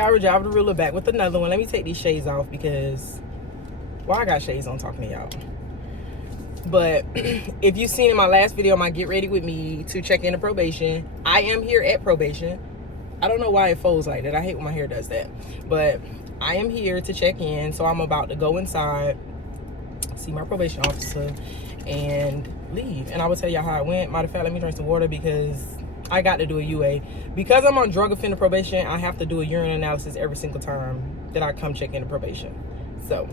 Our ruler back with another one. Let me take these shades off because, well, I got shades on talking to y'all. But if you've seen in my last video, my get ready with me to check into probation, I am here at probation. I don't know why it folds like that. I hate when my hair does that. But I am here to check in. So I'm about to go inside, see my probation officer, and leave. And I will tell y'all how it went. Matter of fact, let me drink some water because I got to do a UA. Because I'm on drug offender probation, I have to do a urine analysis every single time that I come check into probation. So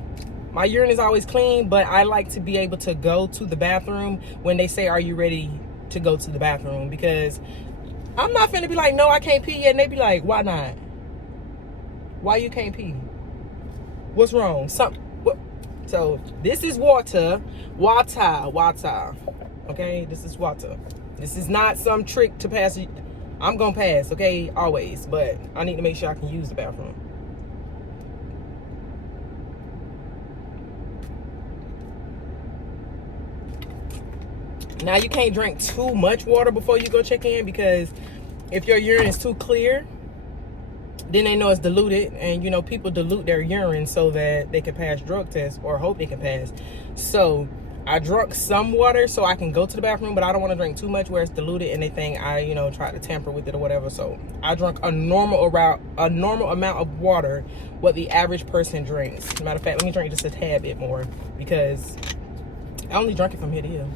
my urine is always clean, but I like to be able to go to the bathroom when they say, are you ready to go to the bathroom? Because I'm not finna be like, no, I can't pee yet. And they be like, why not? Why you can't pee? What's wrong? So this is water. Okay, this is water. This is not some trick to pass. I'm gonna pass, okay, always. But I need to make sure I can use the bathroom. Now, you can't drink too much water before you go check in, because if your urine is too clear, then they know it's diluted. And, you know, people dilute their urine so that they can pass drug tests, or hope they can pass. So I drunk some water so I can go to the bathroom, but I don't want to drink too much where it's diluted and they think I, you know, try to tamper with it or whatever. So I drank a normal amount of water, what the average person drinks. As a matter of fact, let me drink just a tad bit more, because I only drank it from here to here.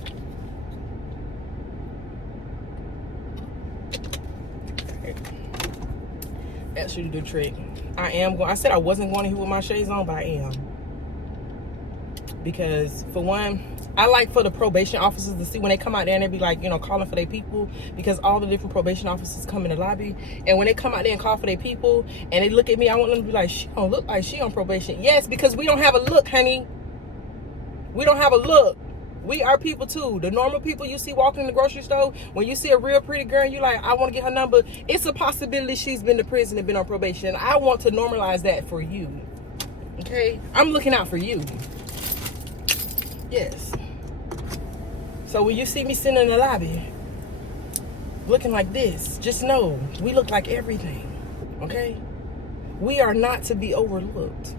That should do the trick. I said I wasn't going to here with my shades on, but I am. Because for one, I like for the probation officers to see when they come out there and they be like, you know, calling for their people, because all the different probation officers come in the lobby, and when they come out there and call for their people and they look at me, I want them to be like, she don't look like she on probation. Yes, because we don't have a look, honey. We don't have a look. We are people too. The normal people you see walking in the grocery store, when you see a real pretty girl and you like, I want to get her number, it's a possibility she's been to prison and been on probation. I want to normalize that for you. Okay? I'm looking out for you. Yes. So when you see me sitting in the lobby looking like this, just know we look like everything. Okay? We are not to be overlooked.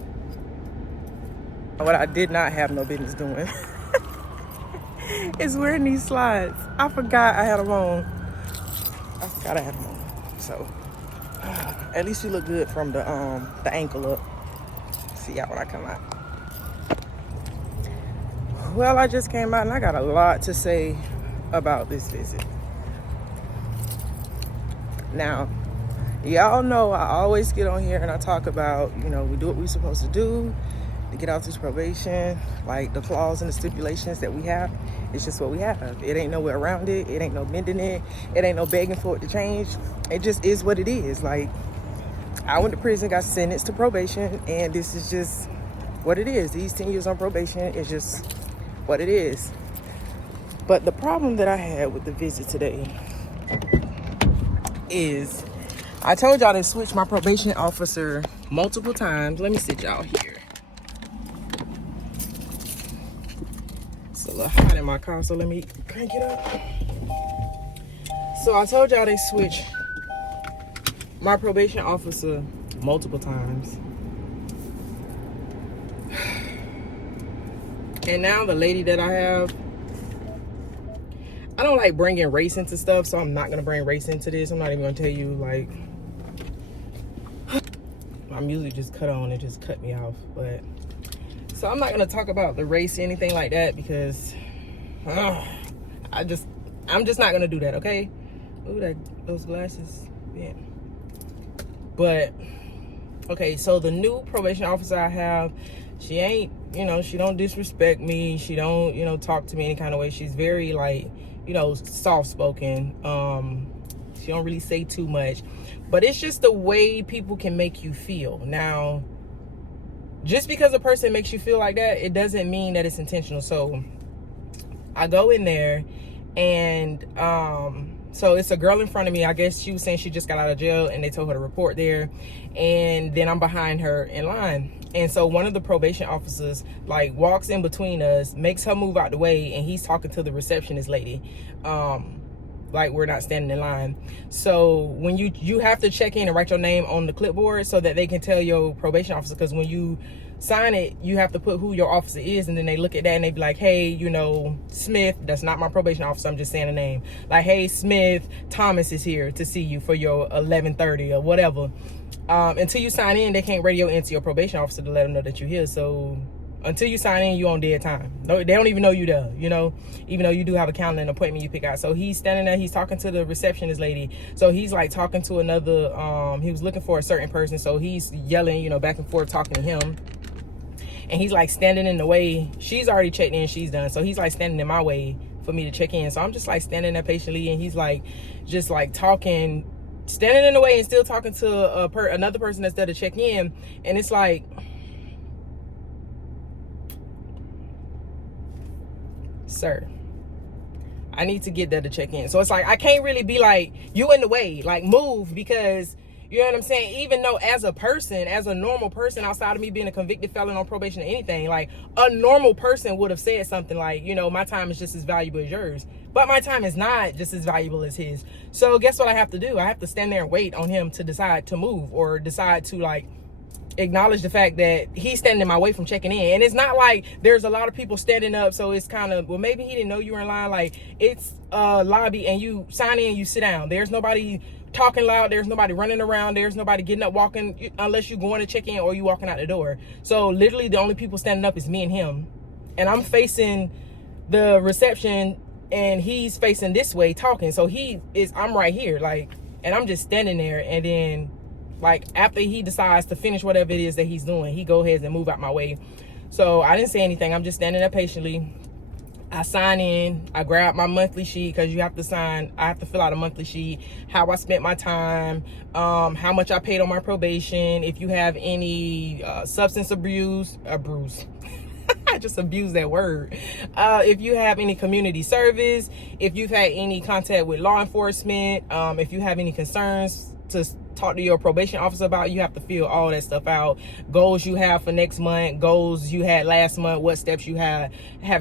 What I did not have no business doing is wearing these slides. I forgot I had them on. So at least we look good from the ankle up. See y'all when I come out. Well, I just came out and I got a lot to say about this visit. Now, y'all know I always get on here and I talk about, you know, we do what we're supposed to do to get out this probation. Like the clause and the stipulations that we have, it's just what we have. It ain't no way around it. It ain't no mending it. It ain't no begging for it to change. It just is what it is. Like, I went to prison, got sentenced to probation, and this is just what it is. These 10 years on probation is just what it is. But the problem that I had with the visit today is I told y'all to switch my probation officer multiple times. Let me sit y'all here. It's a little hot in my car, so let me crank it up. So I told y'all they switched my probation officer multiple times. And now the lady that I have, I don't like bringing race into stuff, so I'm not going to bring race into this. I'm not even going to tell you, like, my music just cut on. It just cut me off. But so I'm not going to talk about the race or anything like that, because I'm just not going to do that, okay? Ooh, those glasses. Yeah. But, okay, so the new probation officer I have, she ain't, you know, she don't disrespect me. She don't, you know, talk to me any kind of way. She's very, like, you know, soft-spoken. She don't really say too much. But it's just the way people can make you feel. Now, just because a person makes you feel like that, it doesn't mean that it's intentional. So I go in there, and so it's a girl in front of me. I guess she was saying she just got out of jail and they told her to report there. And then I'm behind her in line. And so one of the probation officers like walks in between us, makes her move out the way, and he's talking to the receptionist lady. like we're not standing in line. So when you have to check in and write your name on the clipboard so that they can tell your probation officer, because when you sign it, you have to put who your officer is, and then they look at that and they be like, hey, you know, Smith, that's not my probation officer, I'm just saying a name, like, hey, Smith Thomas is here to see you for your 11:30 or whatever. Until you sign in, they can't radio into your probation officer to let them know that you're here. So until you sign in, you on dead time. No, they don't even know you there, you know, even though you do have a calendar and appointment you pick out. So he's standing there, he's talking to the receptionist lady. So he's like talking to another, he was looking for a certain person. So he's yelling, you know, back and forth, talking to him. And he's like standing in the way. She's already checked in, she's done. So he's like standing in my way for me to check in. So I'm just like standing there patiently, and he's like, just like talking, standing in the way and still talking to another person that's there to check in. And it's like, sir, I need to get there to check in. So it's like, I can't really be like, you in the way, like move, because you know what I'm saying? Even though as a person, as a normal person, outside of me being a convicted felon on probation or anything, like a normal person would have said something like, you know, my time is just as valuable as yours, but my time is not just as valuable as his. So guess what I have to do? I have to stand there and wait on him to decide to move, or decide to like acknowledge the fact that he's standing in my way from checking in. And it's not like there's a lot of people standing up, so it's kind of, well, maybe he didn't know you were in line. Like, it's a lobby and you sign in, you sit down. There's nobody talking loud, there's nobody running around, there's nobody getting up walking, unless you're going to check in or you walking out the door. So literally the only people standing up is me and him, and I'm facing the reception and he's facing this way talking. So I'm right here, like, and I'm just standing there. And then like after he decides to finish whatever it is that he's doing, he go ahead and move out my way. So I didn't say anything. I'm just standing there patiently. I sign in, I grab my monthly sheet, because you have to sign, I have to fill out a monthly sheet, how I spent my time, how much I paid on my probation, if you have any substance abuse, I just abused that word. If you have any community service, if you've had any contact with law enforcement, if you have any concerns to talk to your probation officer about, you have to fill all that stuff out. Goals you have for next month, goals you had last month, what steps you have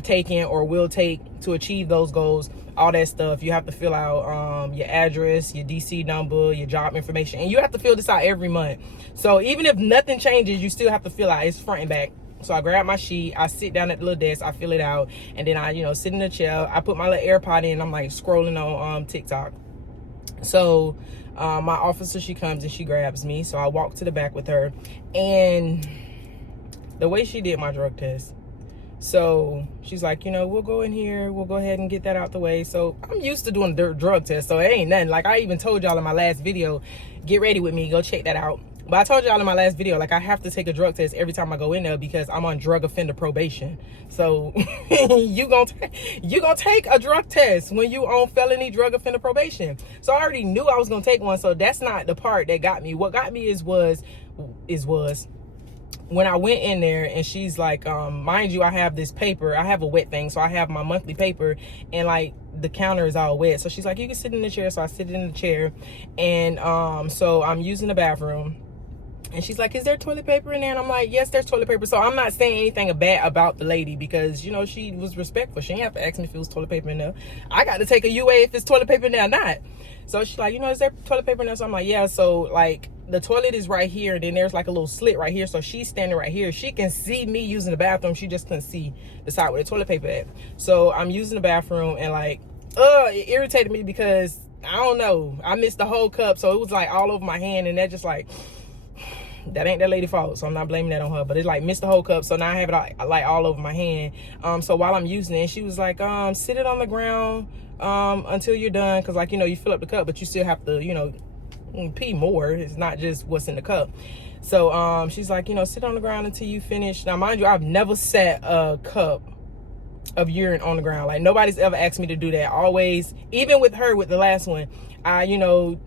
taken or will take to achieve those goals, all that stuff. You have to fill out your address, your DC number, your job information, and you have to fill this out every month. So even if nothing changes, you still have to fill out. It's front and back. So I grab my sheet, I sit down at the little desk, I fill it out, and then I, you know, sit in the chair, I put my little AirPod in, I'm like scrolling on TikTok. So my officer, she comes and she grabs me. So I walk to the back with her, and the way she did my drug test, so she's like, you know, we'll go in here, we'll go ahead and get that out the way. So I'm used to doing drug tests, so it ain't nothing. Like, I even told y'all in my last video, get ready with me, go check that out. But I told y'all in my last video, like, I have to take a drug test every time I go in there, because I'm on drug offender probation. So you gonna take a drug test when you on felony drug offender probation. So I already knew I was gonna take one. So that's not the part that got me. What got me was when I went in there, and she's like, mind you, I have this paper, I have a wet thing, so I have my monthly paper, and like the counter is all wet. So she's like, you can sit in the chair. So I sit in the chair, and so I'm using the bathroom. And she's like, is there toilet paper in there? And I'm like, yes, there's toilet paper. So I'm not saying anything bad about the lady, because, you know, she was respectful. She didn't have to ask me if it was toilet paper in there. I got to take a UA if it's toilet paper in there or not. So she's like, you know, is there toilet paper in there? So I'm like, yeah. So like the toilet is right here, and then there's like a little slit right here. So she's standing right here. She can see me using the bathroom. She just couldn't see the side where the toilet paper at. So I'm using the bathroom, and like, it irritated me because, I don't know, I missed the whole cup. So it was like all over my hand, and that just like, that ain't that lady fault, so I'm not blaming that on her. But it's like missed the whole cup, so now I have it like all over my hand. So while I'm using it, she was like, sit it on the ground until you're done, because, like, you know, you fill up the cup, but you still have to, you know, pee more. It's not just what's in the cup. So she's like, you know, sit on the ground until you finish. Now, mind you, I've never sat a cup of urine on the ground. Like, nobody's ever asked me to do that. Always, even with her, with the last one, I, you know,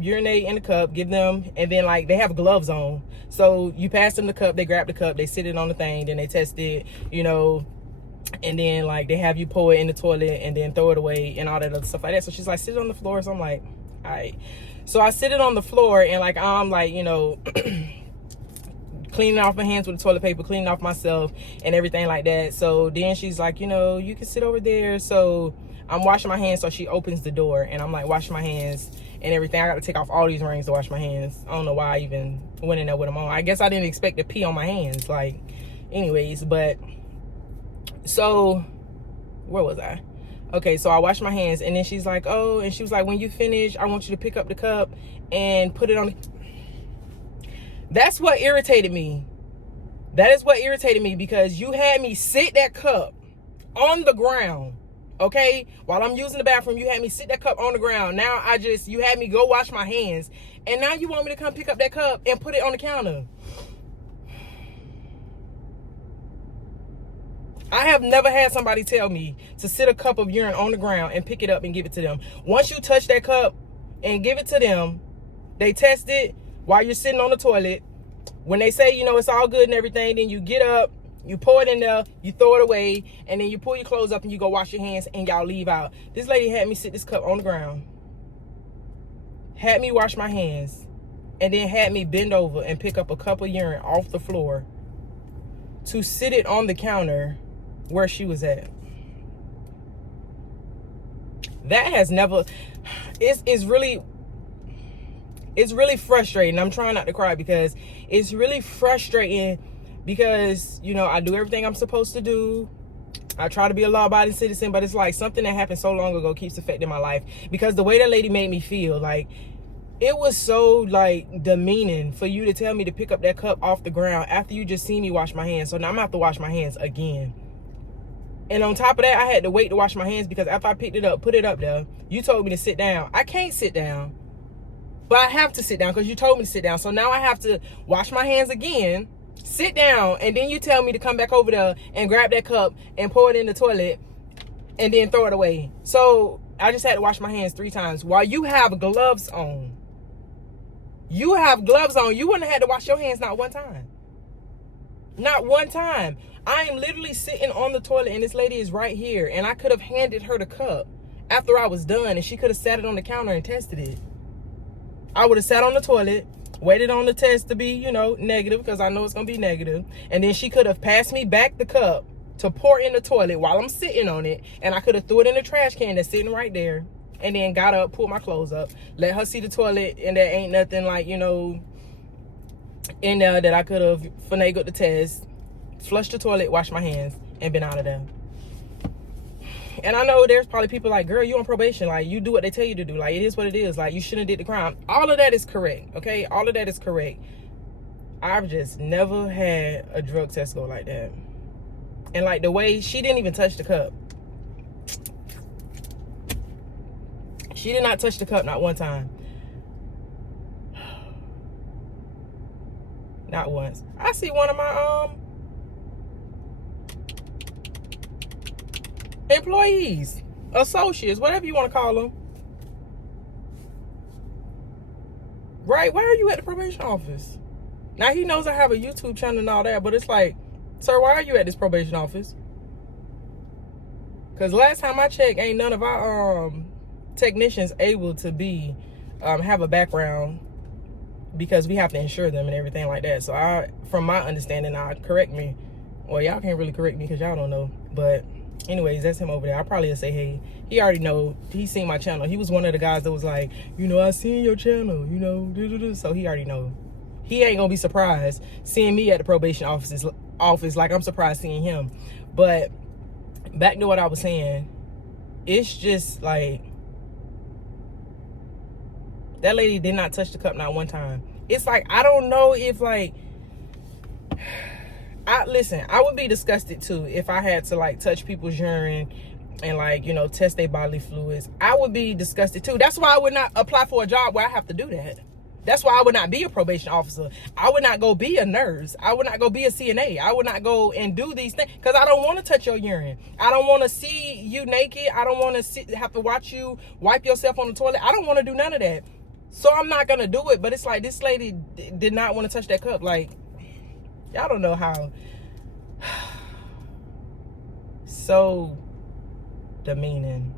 urinate in the cup, give them, and then like they have gloves on, so you pass them the cup, they grab the cup, they sit it on the thing, then they test it, you know, and then like they have you pour it in the toilet and then throw it away and all that other stuff like that. So she's like, sit it on the floor. So I'm like, all right. So I sit it on the floor, and like I'm like, you know, cleaning off my hands with the toilet paper, cleaning off myself and everything like that. So then she's like, you know, you can sit over there. So I'm washing my hands, so she opens the door, and I'm like washing my hands and everything. I got to take off all these rings to wash my hands. I don't know why I even went in there with them on. I guess I didn't expect to pee on my hands. Like, anyways, but so where was I? Okay, so I washed my hands, and then she's like, oh, and she was like, when you finish, I want you to pick up the cup and put it on. That's what irritated me. That is what irritated me, because you had me sit that cup on the ground, okay? While I'm using the bathroom, you had me sit that cup on the ground. Now you had me go wash my hands, and now you want me to come pick up that cup and put it on the counter. I have never had somebody tell me to sit a cup of urine on the ground and pick it up and give it to them. Once you touch that cup and give it to them, they test it while you're sitting on the toilet. When they say, you know, it's all good and everything, then you get up, you pour it in there, you throw it away, and then you pull your clothes up and you go wash your hands, and y'all leave out. This lady had me sit this cup on the ground, had me wash my hands, and then had me bend over and pick up a cup of urine off the floor to sit it on the counter where she was at. That has never, it's really frustrating. I'm trying not to cry, because it's really frustrating, because, you know, I do everything I'm supposed to do. I try to be a law-abiding citizen, but it's like something that happened so long ago keeps affecting my life, because the way that lady made me feel, like, it was so, like, demeaning for you to tell me to pick up that cup off the ground after you just seen me wash my hands. So now I'm gonna have to wash my hands again. And on top of that, I had to wait to wash my hands, because after I picked it up, put it up there, you told me to sit down. I can't sit down, but I have to sit down because you told me to sit down. So now I have to wash my hands again, sit down, and then you tell me to come back over there and grab that cup and pour it in the toilet and then throw it away. So I just had to wash my hands 3 times while you have gloves on. You have gloves on. You wouldn't have had to wash your hands not one time. Not one time. I am literally sitting on the toilet, and this lady is right here, and I could have handed her the cup after I was done, and she could have sat it on the counter and tested it. I would have sat on the toilet, waited on the test to be, you know, negative, because I know it's going to be negative, and then she could have passed me back the cup to pour in the toilet while I'm sitting on it, and I could have threw it in the trash can that's sitting right there, and then got up, pulled my clothes up, let her see the toilet, and there ain't nothing, like, you know, in there that I could have finagled the test, flushed the toilet, washed my hands, and been out of there. And I know there's probably people like, girl, you on probation. Like, you do what they tell you to do. Like, it is what it is. Like, you shouldn't have did the crime. All of that is correct, okay? All of that is correct. I've just never had a drug test go like that. And, like, the way she didn't even touch the cup. She did not touch the cup not one time. Not once. I see one of my employees, associates, whatever you want to call them. Right? Why are you at the probation office? Now, he knows I have a YouTube channel and all that, but it's like, sir, why are you at this probation office? Because last time I checked, ain't none of our technicians able to be have a background, because we have to insure them and everything like that. So from my understanding, correct me. Well, y'all can't really correct me because y'all don't know. But anyways, that's him over there. I probably will say, hey, he already know. He seen my channel. He was one of the guys that was like, you know, I seen your channel, you know, so he already know. He ain't gonna be surprised seeing me at the probation office like I'm surprised seeing him. But back to what I was saying, it's just like, that lady did not touch the cup not one time. It's like, I don't know if, like, listen, I would be disgusted too if I had to, like, touch people's urine and, like, you know, test their bodily fluids. I would be disgusted too. That's why I would not apply for a job where I have to do that. That's why I would not be a probation officer. I would not go be a nurse. I would not go be a CNA. I would not go and do these things, because I don't want to touch your urine. I don't want to see you naked. I don't want to have to watch you wipe yourself on the toilet. I don't want to do none of that. So I'm not going to do it. But it's like, this lady did not want to touch that cup. Like, y'all don't know how. So demeaning.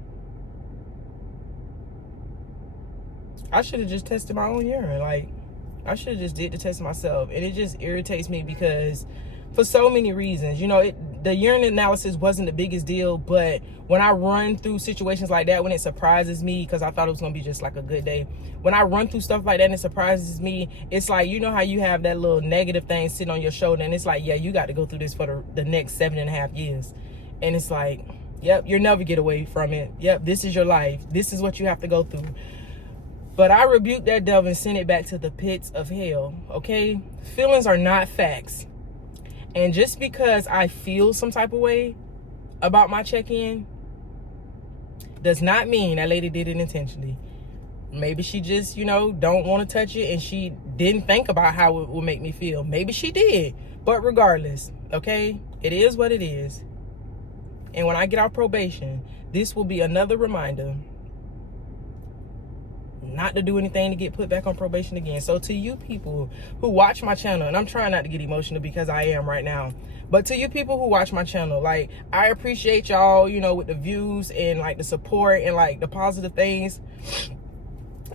I should have just tested my own urine. Like, I should have just did the test myself. And it just irritates me because for so many reasons, you know, the urine analysis wasn't the biggest deal, but when I run through situations like that, when it surprises me, because I thought it was gonna be just like a good day, when I run through stuff like that and it surprises me, it's like, you know how you have that little negative thing sitting on your shoulder, and it's like, yeah, you got to go through this for the next 7.5 years. And it's like, yep, you'll never get away from it. Yep, this is your life. This is what you have to go through. But I rebuked that devil and sent it back to the pits of hell, okay? Feelings are not facts. And just because I feel some type of way about my check-in does not mean that lady did it intentionally. Maybe she just, you know, don't want to touch it and she didn't think about how it would make me feel. Maybe she did. But regardless, okay, it is what it is. And when I get out probation, this will be another reminder not to do anything to get put back on probation again. So to you people who watch my channel, and I'm trying not to get emotional because I am right now, but to you people who watch my channel, like, I appreciate y'all, you know, with the views and like the support and like the positive things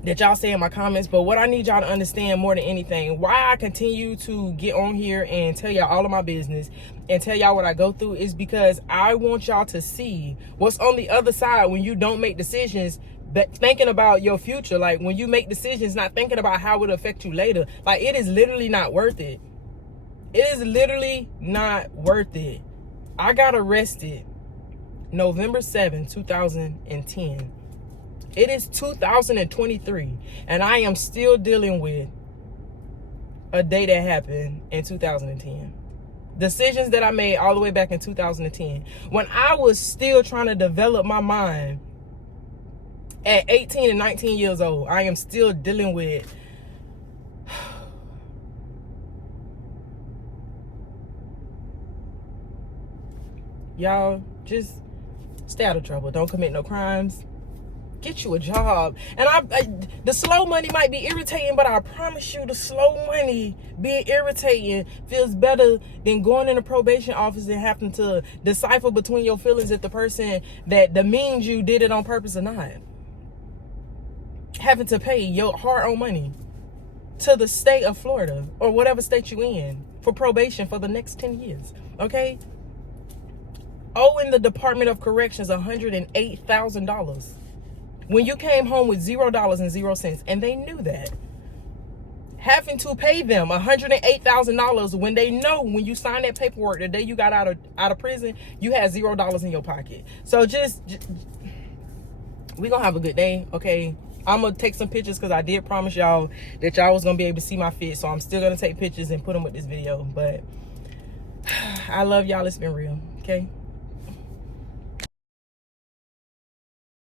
that y'all say in my comments. But what I need y'all to understand more than anything, why I continue to get on here and tell y'all all of my business and tell y'all what I go through, is because I want y'all to see what's on the other side when you don't make decisions but thinking about your future. Like, when you make decisions not thinking about how it affect you later, like, it is literally not worth it. It is literally not worth it. I got arrested November 7, 2010. It is 2023, and I am still dealing with a day that happened in 2010. Decisions that I made all the way back in 2010, when I was still trying to develop my mind at 18 and 19 years old. I am still dealing with y'all. Just stay out of trouble. Don't commit no crimes. Get you a job. And the slow money might be irritating, but I promise you, the slow money being irritating feels better than going in the probation office and having to decipher between your feelings if the person that demeans you did it on purpose or not. Having to pay your hard-earned money to the state of Florida or whatever state you in for probation for the next 10 years, okay? Owing the Department of Corrections $108,000 when you came home with $0.00, and they knew that. Having to pay them $108,000 when they know when you signed that paperwork the day you got out of prison, you had $0 in your pocket. So just we gonna have a good day, okay? I'm gonna take some pictures because I did promise y'all that y'all was gonna be able to see my fit. So I'm still gonna take pictures and put them with this video. But I love y'all. It's been real, okay?